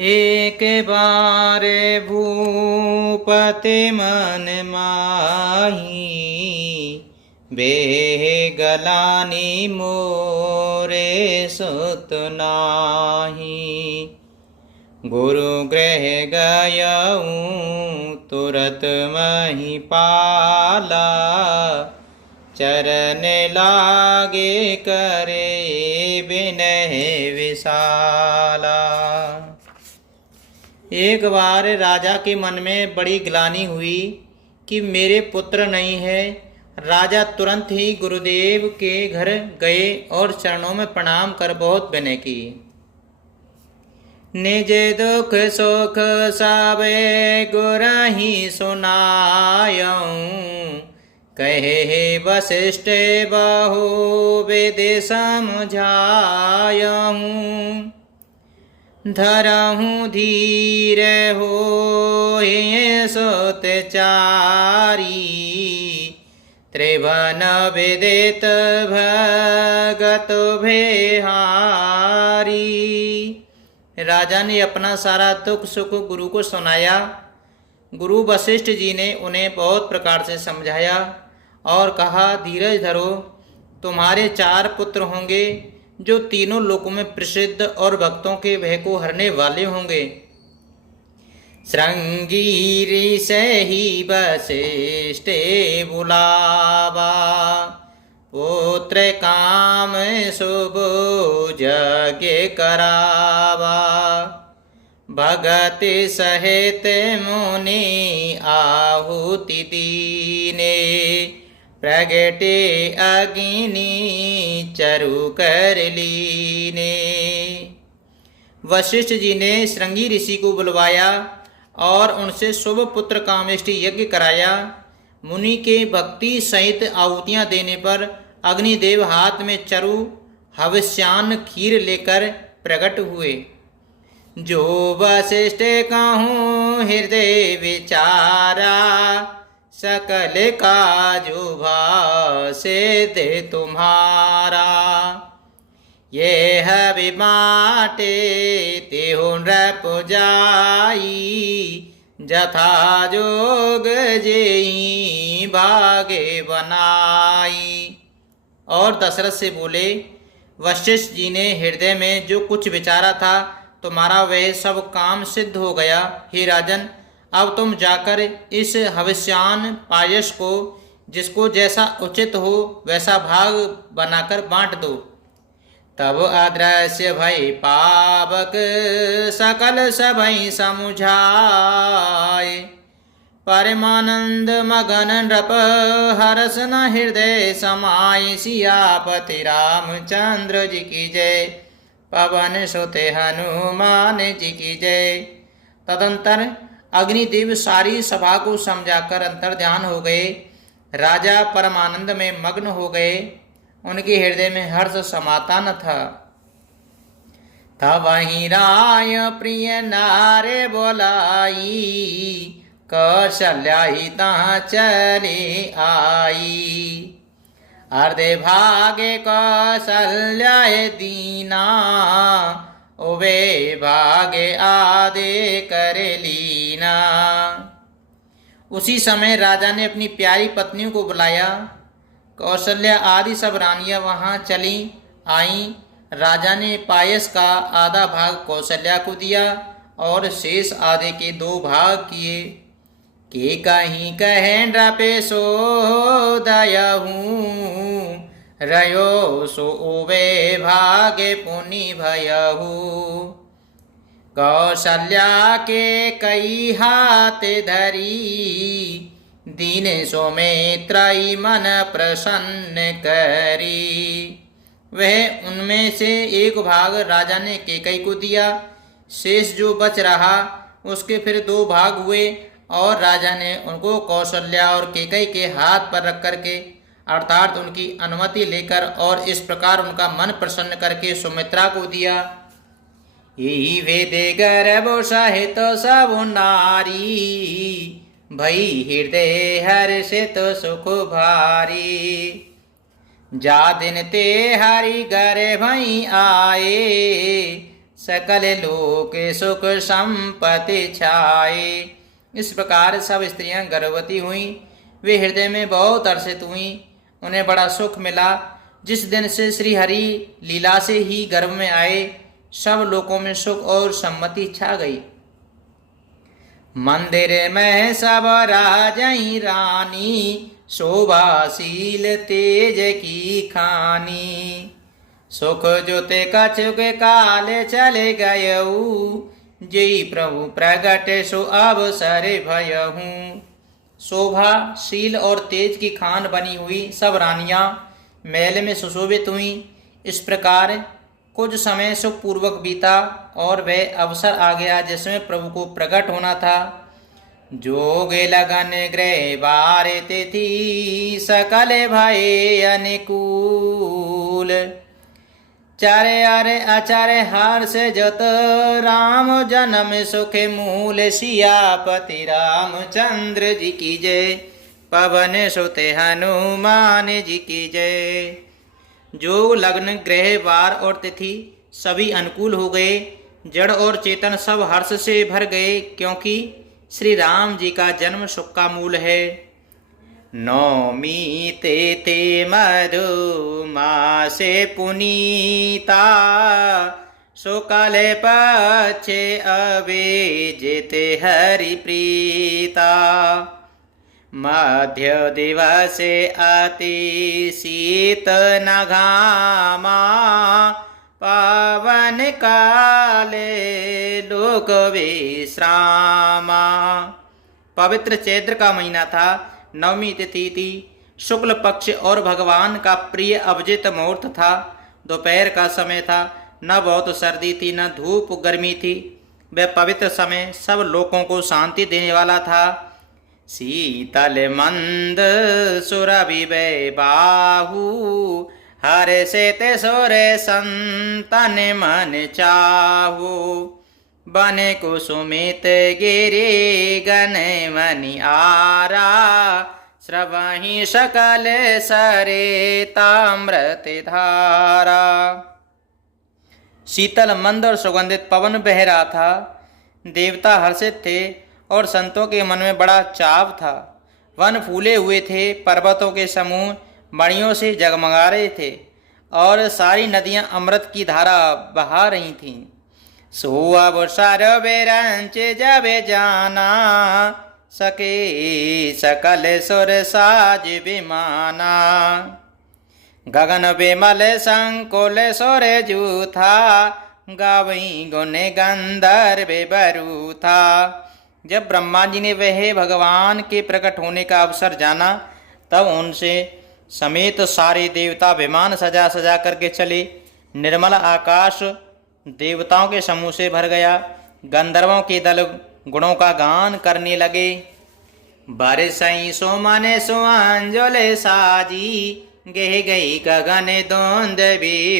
एक बार भूपति मन माही, बेगलानी मोरे सुत नाही। गुरु गृह गयऊँ तुरत महिपाला, चरण लागे करे विनय विशाला। एक बार राजा के मन में बड़ी ग्लानि हुई कि मेरे पुत्र नहीं है। राजा तुरंत ही गुरुदेव के घर गए और चरणों में प्रणाम कर बहुत विनय की। निज दुख सुख सबे गुरहि सुनायऊँ, कहे वशिष्ठ बहु विधि समझायऊँ। धरहूँ धीर होए सुत चारी, त्रिभुवन विदित भगत भेहारी। राजा ने अपना सारा दुख सुख गुरु को सुनाया। गुरु वशिष्ठ जी ने उन्हें बहुत प्रकार से समझाया और कहा, धीरज धरो, तुम्हारे 4 पुत्र होंगे जो तीनों लोकों में प्रसिद्ध और भक्तों के भय को हरने वाले होंगे। श्रृंगी से ही वशिष्ठ बुलावा, पुत्र काम शुभ यज्ञ करावा। भगति सहित मुनि आहुति दीने, प्रगटे अग्नि चरु कर लीने। वशिष्ठ जी ने श्रृंगी ऋषि को बुलवाया और उनसे शुभ पुत्र कामेष्टि यज्ञ कराया। मुनि के भक्ति सहित आहुतियाँ देने पर अग्निदेव हाथ में चरु हविष्यान्न खीर लेकर प्रकट हुए। जो वशिष्ठ कहूँ हृदय विचारा, सकल काजु भासे दे तुम्हारा। ये हवि बाटे तेहु नृप जाई, जथा जोग जेई भागे बनाई। और दशरथ से बोले, वशिष्ठ जी ने हृदय में जो कुछ विचारा था, तुम्हारा वह सब काम सिद्ध हो गया। हे राजन, अब तुम जाकर इस हविष्यान्न पायस को जिसको जैसा उचित हो वैसा भाग बनाकर बांट दो। तब अदृश्य भई पावक सकल सभई समुझाए, परमानंद मगन नृप हरस न हृदय समाय। सियापति रामचंद्र जी की जय, पवन सुत हनुमान जी की जय। तदंतर अग्निदेव सारी सभा को समझाकर अंतर ध्यान हो गए। राजा परमानंद में मग्न हो गए। उनके हृदय में हर्ष समाता न था। वहीं राय प्रिय नारे बोलाई, कौशल्या ही तहाँ चली आई। अर्धे भागे कौशल्या दीना, उबे भागे आदे कर लीना। उसी समय राजा ने अपनी प्यारी पत्नियों को बुलाया। कौशल्या आदि सब रानियां वहां चली आईं। राजा ने पायस का आधा भाग कौशल्या को दिया और शेष आधे के 2 भाग किए। के कहीं कहे नृपे सो दयहूँ, रयो सो उबे भागे पुनि भयहु। कौशल्या के कई हाथ धरी, दीन सौमित्री मन प्रसन्न करी। वह उनमें से एक भाग राजा ने केकई को दिया। शेष जो बच रहा उसके फिर 2 भाग हुए और राजा ने उनको कौशल्या और केकई के हाथ पर रख करके, अर्थात उनकी अनुमति लेकर और इस प्रकार उनका मन प्रसन्न करके सुमित्रा को दिया। यही वेदे गर्भ सहित सब नारी, भई हृदय हर्षित सुख भारी। जा दिन ते हरि घर भई आए, सकल लोक सुख संपत्ति छाए। इस प्रकार सब स्त्रियां गर्भवती हुईं। वे हृदय में बहुत हर्षित हुईं। उन्हें बड़ा सुख मिला। जिस दिन से श्री हरि लीला से ही गर्भ में आए, सब लोकों में सुख और सम्मति छा गई। मंदिर में सब राजई रानी, शोभाशील तेज की खानी। सुख जोते कछु के काले चले गयऊ, जय प्रभु प्रगट सो अवसर भयहूँ। शोभाशील और तेज की खान बनी हुई सब रानियां महल में सुशोभित हुई। इस प्रकार कुछ समय सुखपूर्वक बीता और वह अवसर आ गया जिसमें प्रभु को प्रकट होना था। जोगे लगन ग्रह बारे तिथि, सकल भय अनुकूल। चारे आरे आचार्य हर्ष जत, राम जन्म सुख मूल। सियापति रामचंद्र जी की जय, पवन सुत हनुमान जी की जय। जो लग्न ग्रह वार और तिथि सभी अनुकूल हो गए। जड़ और चेतन सब हर्ष से भर गए, क्योंकि श्री राम जी का जन्म सुख का मूल है। नौमी ते मधु मासे पुनीता, शुक्ल पक्षे अभिजिते हरि प्रीता। मध्य दिवसे अति शीत न घामा, पावन काले लोक विश्रामा। पवित्र चैत्र का महीना था। नवमी तिथि थी। शुक्ल पक्ष और भगवान का प्रिय अभिजित मुहूर्त था। दोपहर का समय था। न बहुत सर्दी थी न धूप गर्मी थी। वह पवित्र समय सब लोगों को शांति देने वाला था। शीतल मंद सुरभि बाहु, हरे से ते सोरे संतन मन चाहू। बने कुसुमित गिरि गण मनि आरा, स्रवहि सकल सरे ताम्रत धारा। शीतल मंद और सुगंधित पवन बह रहा था। देवता हर्षित थे और संतों के मन में बड़ा चाव था। वन फूले हुए थे। पर्वतों के समूह मणियों से जगमगा रहे थे और सारी नदियां अमृत की धारा बहा रही थीं। सो अवसर बेरंच जब जाना, सके सकल सुर साज विमाना। गगन विमल संकुल सुर जूथा, गावई गुण गंधर्व बरू था। जब ब्रह्मा जी ने वह भगवान के प्रकट होने का अवसर जाना, तब उनसे समेत सारे देवता विमान सजा सजा करके चले। निर्मल आकाश देवताओं के समूह से भर गया। गंधर्वों के दल गुणों का गान करने लगे। बरसई सोमने सुअंजले साजी, गेह गई गगन दोंद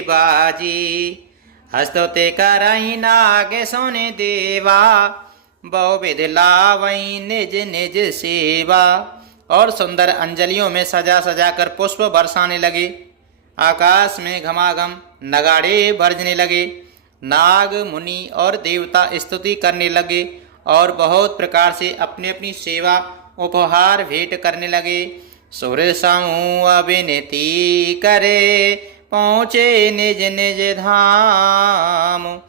बाजी। हस्तोते करई नागे सोने देवा, बहु विधि लावई निज निज सेवा। और सुंदर अंजलियों में सजा सजा कर पुष्प बरसाने लगे। आकाश में घमाघम नगाड़े बरजने लगे। नाग मुनि और देवता स्तुति करने लगे और बहुत प्रकार से अपनी अपनी सेवा उपहार भेंट करने लगे। सुर समूह अभिनति करे, पहुँचे निज निज धाम।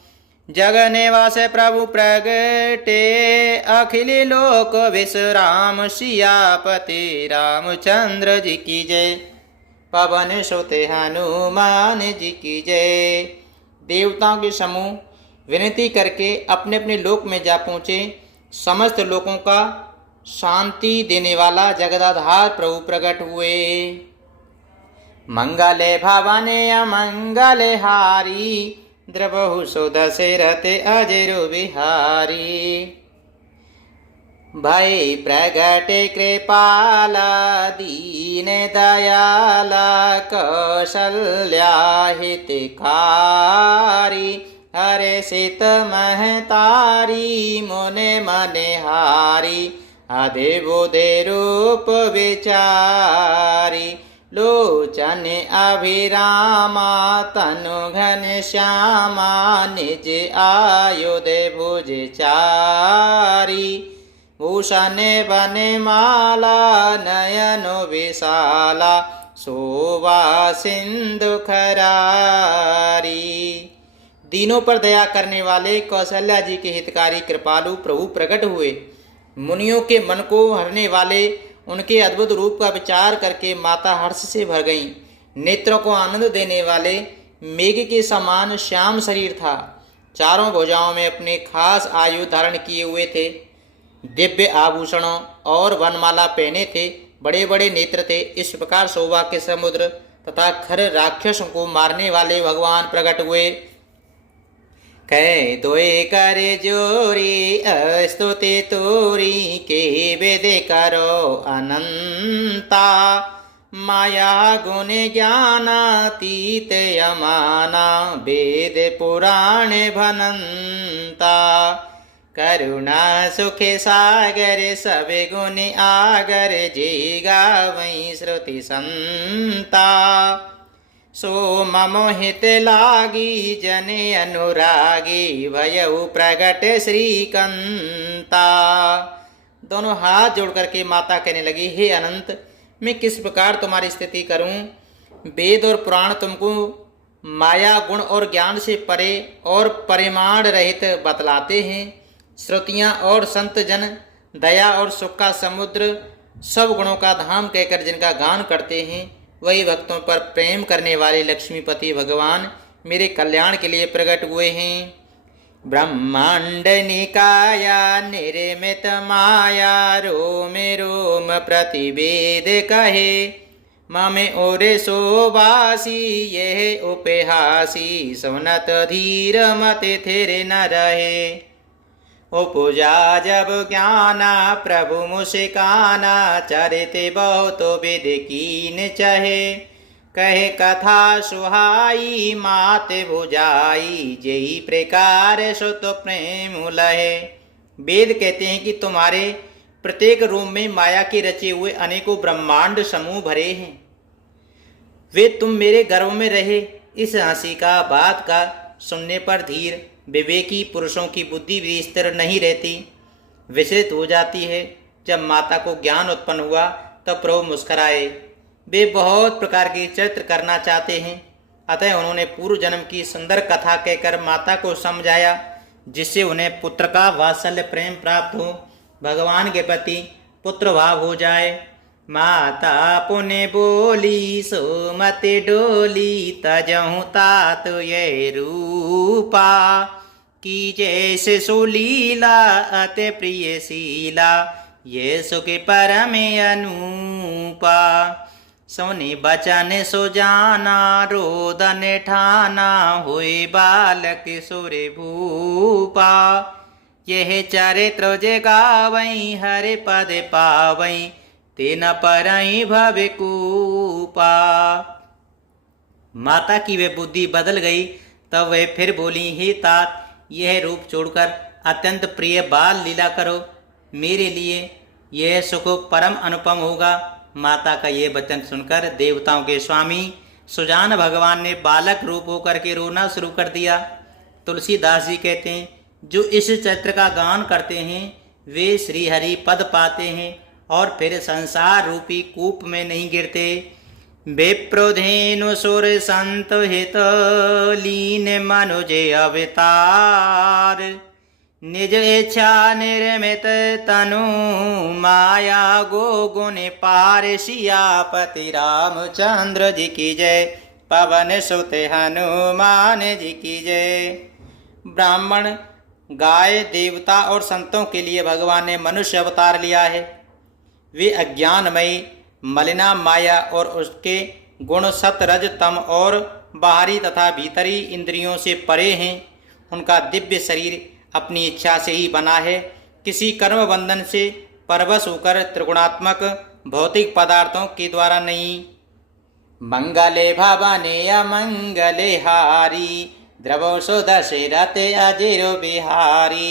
जग निवास प्रभु प्रगटे, अखिल लोक विश्राम। सियापति रामचंद्र जी की जय, पवन सुत हनुमान जी की जय। देवताओं के समूह विनती करके अपने अपने लोक में जा पहुँचे। समस्त लोकों का शांति देने वाला जगदाधार प्रभु प्रकट हुए। मंगले भवने अमंगले हारी, द्रवहु सो दशरथ अजरु बिहारी। भय प्रगटे कृपाला, दीन दयाला। कौशल्या हितकारी, हरे सित महतारी। मुने मनिहारी, आधे बोधे रूप विचारी। लोचन अभिरामा तनु घन श्यामा निज आयुध भुज चारी भूषण बन माला नयन विशाला शोभा सिंधु खरारी। दीनों पर दया करने वाले कौशल्या जी के हितकारी कृपालु प्रभु प्रकट हुए। मुनियों के मन को हरने वाले उनके अद्भुत रूप का विचार करके माता हर्ष से भर गईं। नेत्रों को आनंद देने वाले मेघ के समान श्याम शरीर था। चारों भुजाओं में अपने खास आयु धारण किए हुए थे। दिव्य आभूषणों और वनमाला पहने थे। बड़े बड़े नेत्र थे। इस प्रकार शोभा के समुद्र तथा खर राक्षसों को मारने वाले भगवान प्रकट हुए। कै दोए करे जोरी स्तुति तोरी के वेद करो अनंता माया गुण ज्ञानातीत यमाना वेद पुराण भनंता करुणा सुख सागर सब गुण आगर जी गावई श्रुति संता सो ममोहित लागी जन अनुरागी भयउ प्रगट श्रीकंता। दोनों हाथ जोड़ करके माता कहने लगी, हे अनंत, मैं किस प्रकार तुम्हारी स्थिति करूं? वेद और पुराण तुमको माया गुण और ज्ञान से परे और परिमाण रहित बतलाते हैं। श्रुतियाँ और संत जन दया और सुख का समुद्र सब गुणों का धाम कहकर जिनका गान करते हैं, वही भक्तों पर प्रेम करने वाले लक्ष्मीपति भगवान मेरे कल्याण के लिए प्रकट हुए हैं। ब्रह्मांड निकाया निर्मित माया रोम रोम प्रतिवेद कहे ममे ओरे शोभासी यह उपहासी सुनत धीर मत थिर न रहे। उपजा जब ज्ञाना प्रभु मुस्काना चरित बहुत विद कीन चहे कहे कथा सुहाई मात भुजाई जही प्रकार सुत प्रेम लहे। वेद कहते हैं कि तुम्हारे प्रत्येक रूप में माया के रचे हुए अनेकों ब्रह्मांड समूह भरे हैं। वे तुम मेरे गर्भ में रहे। इस हंसी का बात का सुनने पर धीर विवेकी पुरुषों की बुद्धि भी स्थिर नहीं रहती, विचलित हो जाती है। जब माता को ज्ञान उत्पन्न हुआ तब प्रभु मुस्कराए। वे बहुत प्रकार के चरित्र करना चाहते हैं, अतः उन्होंने पूर्व जन्म की सुंदर कथा कहकर माता को समझाया, जिससे उन्हें पुत्र का वात्सल्य प्रेम प्राप्त हो, भगवान के प्रति पुत्र भाव हो जाए। माता पुण्य बोली सो मत डोली तजहु तात ये रूपा की जैसे सुलीला अति प्रिय शीला ये सुख परम अनूपा। सोने बचन सो जाना रोदन ठाना हुए बालक सुर भूपा यह चरित्र जगावई हरे पद पावई तेन परई भव कूपा। माता की वे बुद्धि बदल गई। तब वह फिर बोली, हे तात, यह रूप छोड़कर अत्यंत प्रिय बाल लीला करो, मेरे लिए यह सुख परम अनुपम होगा। माता का ये वचन सुनकर देवताओं के स्वामी सुजान भगवान ने बालक रूप होकर के रोना शुरू कर दिया। तुलसीदास जी कहते हैं, जो इस चरित्र का गान करते हैं वे श्री हरि पद पाते हैं और फिर संसार रूपी कूप में नहीं गिरते। विप्रोधेनु सुर संत हित लीन मनुज अवतार निज इच्छा निर्मित तनु माया गो गुण पार सियापति रामचंद्र जी की जय, पवन सुत हनुमान जी की जय। ब्राह्मण, गाय, देवता और संतों के लिए भगवान ने मनुष्य अवतार लिया है। वे अज्ञानमयी मलिना माया और उसके गुण सत रज तम और बाहरी तथा भीतरी इंद्रियों से परे हैं। उनका दिव्य शरीर अपनी इच्छा से ही बना है, किसी कर्म बंधन से परवश होकर त्रिगुणात्मक भौतिक पदार्थों के द्वारा नहीं। मंगले भवने अमंगले हारी द्रवो सुदशरथ अजिरो बिहारी।